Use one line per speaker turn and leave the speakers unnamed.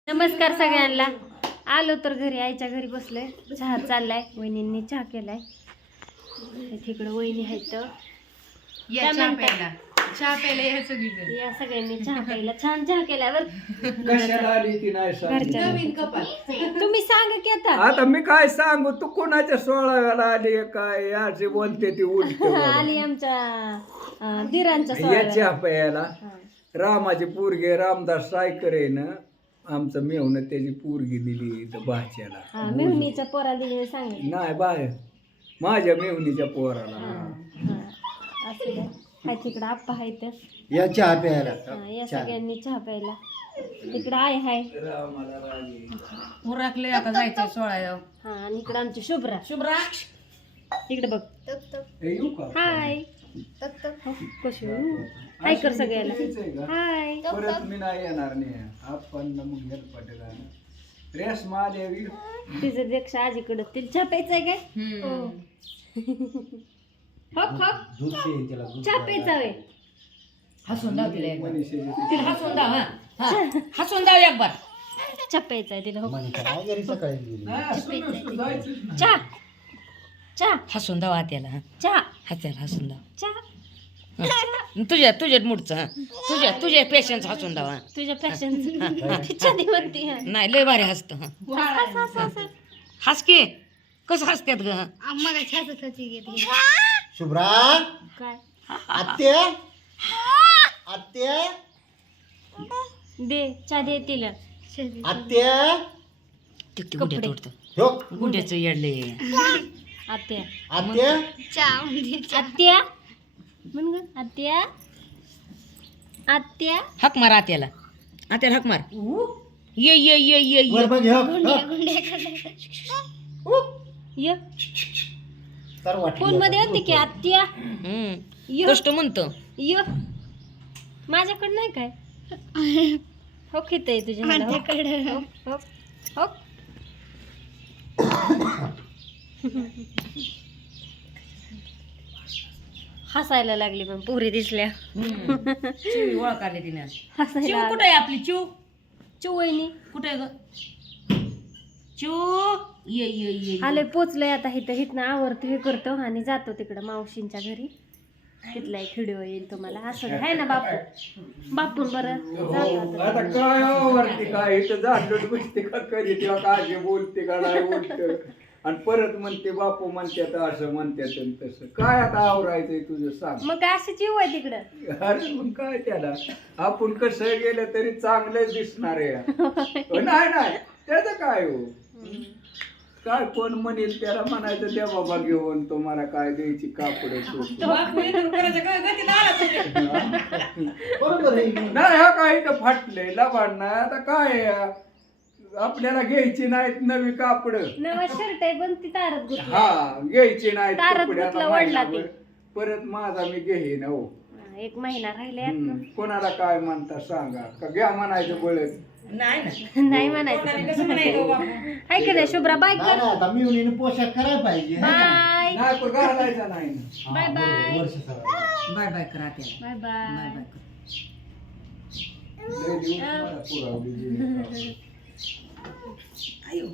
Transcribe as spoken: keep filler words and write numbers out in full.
नमस्कार सगळ्यांना. आलो तर घरी, आईच्या घरी बसलोय. चहा चाललाय, वहिनींनी चहा केलाय. तिकडं वहिनी आहेत.
या चहा प्यायला चहा प्यायला या सगळीजण
या सगळ्यांनी चहा प्यायला. छान चहा केल्यावर
कशाला आली ती नाही सांगितलं.
नवीन कपाल
तुम्ही सांगा की आता.
आता मी काय सांगू, तू कोणाच्या सोळाव्याला आली काय याचे बोलते ती उलट
आली आमच्या अं, दिरांच्या
याच्या
सोहळ्याला.
प्यायला
हा.
रामाची पोरगे रामदास सायकरेनं आमचं मेहून त्याची पोरगी दिली इथं भाच्याला.
हा, मेहुणीच्या पोरा दिली सांगितलं.
नाही बाय माझ्या मेहुणीच्या पोराला.
असू द्या. हाय तिकडं आप्पा आहेत.
या चहा प्यायला
हा, या सगळ्यांनी चहा प्यायला. तिकडं आय हाय.
रामाला रागी.
उरकले आता जायचं सोळा.
हा, आणि इकडं आमची शुभ्रा.
शुभ्रा
इकडे बघ.
हे येऊ का?
हाय. हो, कशी हाय कर सगळ्याला.
यायचंय का?
हाय.
परत मी नाही येणार नाही आपण मग हेल्प पटेल रेस महादेवी.
तिचं पेक्षा आजीकडं तिला चहा प्यायचाय काय? हप हप
दूध पिईन त्याला दूध
चहा प्यायचा वे.
हसून दाव तिला एक बार.
मनीषाची
तिला हसून दाव. हा हा. हसून दाव एक बार.
चहा प्यायचाय तिला. हो.
म्हणे काय घरी सकाळी गेली.
नाही, असं नसतं जायचं.
चहा चहा
हसून दाव आत्याला.
चहा
हात्याला हसून दाव.
चहा.
तुझ्या तुझ्या मूडचं तुझ्या तुझ्या पेशन्स हसून दाव.
तुझ्या फॅशन तिच्या दिवंती. हा.
नाही लय भारी हसत.
हस, हस, हस, हस.
हस की कसं हसत्यात ग.
शुभ्रा
काय
आत्या आत्या
दे चहा दे तिला.
आत्या
टिकटी गुड्यात उडतं.
हो
गुड्याचं येडले.
आत्या
आत्या
आत्या म्हण ग. आत्या आत्या
हक मार आत्याला. आत्याला हक मार. ये ये ये ये ये.
वर बघ हो, हो.
य
तर वाटली
फोन मध्ये
आता.
होती की आत्या
हम्म.
य
कष्ट म्हणतो.
य माझ्याकडे नाही काय. हो किती आहे तुझ्या ह्याला? हो, हो, हो. हसायला लागली पण पुरी दिसल्या.
चिव ओळख आली तिने.
हसायला
चिव
आलं.
कुठे आहे आपली चिव?
चिवईनी
कुठे ग चिव? ये ये ये ये.
आले पोचलोय आता. इथं इथनं आवरतो हे करतो आणि जातो तिकडं मावशींच्या घरी. तिथला एक व्हिडिओ येईल तुम्हाला. असं आहे ना बापू. बापून बरं जातो आता.
आता काय आवडते काय इथं झाडलोट बसते का कधी तेव्हा काय बोलते का नाही बोलत आणि परत म्हणते बापू म्हणतात असं म्हणतात आणि तसं काय आता आवरायचंय तुझं सांग.
मग काय अशी चिव आहे तिकडं.
अरे मग काय त्याला आपण कसं गेलं तरी चांगलंच दिसणार आहे. हो, नाही नाही त्याचं काय हो काय कोण म्हणेल त्याला म्हणायचं द्या बाबा घेऊन तुम्हाला काय द्यायची कापड
बरोबर आहे.
नाही हा काय तर फाटले लबाड नाही. आता काय आहे, आपल्याला घ्यायची नाहीत नवी कापड.
नवा शर्ट आहे पण ती तारत गुतली.
हा घ्यायची नाहीत
तारत
कपडे. आता
गुतला वडला ती.
महिनाभर. परत माझा मी घेईन हो.
एक महिना राहिला
हम्म. कोणाला काय म्हणता सांगा का घ्या म्हणायचं बळच.
नाही ना
नाही म्हणायचं.
कसं म्हणायचं बाबा?
हाय की नाही शुभ्रा. बाय
नाही
कर.
ना, आता मिळून पोशाख करायला पाहिजे
बाय
नाही पण घालायचा नाही ना.
हा,
बाय
बरोबर.
बाय.
वर्ष सगळं.
बाय बाय करा आत्याला.
Bye
bye
bye.
बाय.
लय दिवस मला पुरावली गेली.
आयो